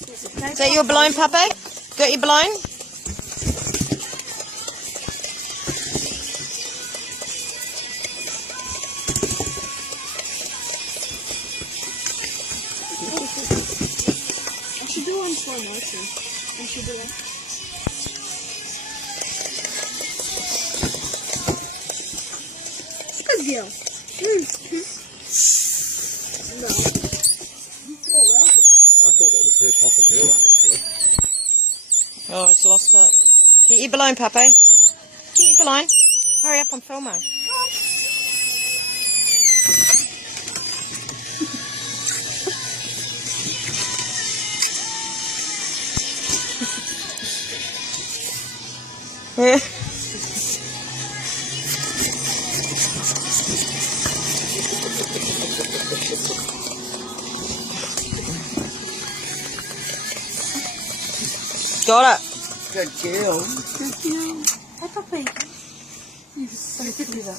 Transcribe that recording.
Is that your balloon, puppy? Got your balloon? I should do one slow motion. I should do it. Good deal. No. Oh, well. I thought that was her popping her one as well. Oh, it's lost it. Get your balloon, puppy. Get your balloon. Hurry up, I'm filming. Yeah. Got it. Good girl. Good deal. Hey, puppy. You just so pretty though.